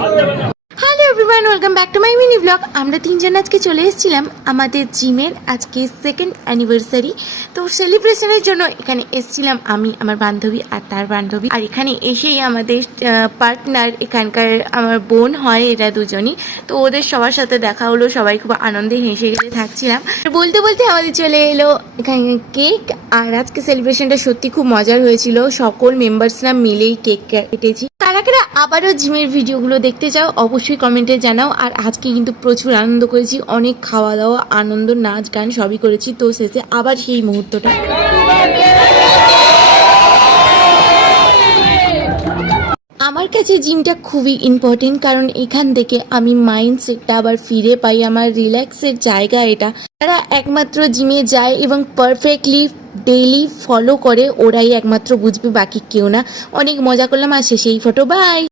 Hello everyone, welcome back to my mini blog. আমরা তিনজন আজকে চলে এসেছিলাম আমাদের জিমের আজকে সেকেন্ড অ্যানিভার্সারি। তো সেলিব্রেশনের জন্য এখানে এসেছিলাম আমি, আমার বান্ধবী আর তার বান্ধবী। আর এখানে এসেই আমাদের পার্টনার এখানকার আমার বোন হয়, এরা দুজনই। তো ওদের সবার সাথে দেখা হলো, সবাই খুব আনন্দে হেসে হেসে থাকছিলাম। বলতে বলতে আমাদের চলে এলো এখানে কেক। আর আজকে সেলিব্রেশনটা সত্যি খুব মজার হয়েছিল, সকল মেম্বার্সরা মিলেই কেক কেটেছি। কারা কারা আবারও জিমের ভিডিওগুলো দেখতে চাও অবশ্যই কমেন্টে জানাও। আর আজকে কিন্তু প্রচুর আনন্দ করেছি, অনেক খাওয়া দাওয়া, আনন্দ, নাচ গান সবই করেছি। তো শেষে আবার সেই মুহূর্তটা। আমার কাছে জিমটা খুবই ইম্পর্টেন্ট, কারণ এখান থেকে আমি মাইন্ডসেটটা আবার ফিরে পাই, আমার রিল্যাক্সের জায়গা এটা। যারা একমাত্র জিমে যায় এবং পারফেক্টলি ডেইলি ফলো করে ওরাই একমাত্র বুঝবে, বাকি কেউ না। অনেক মজা করলাম, আর শেষেই ফটো, বাই।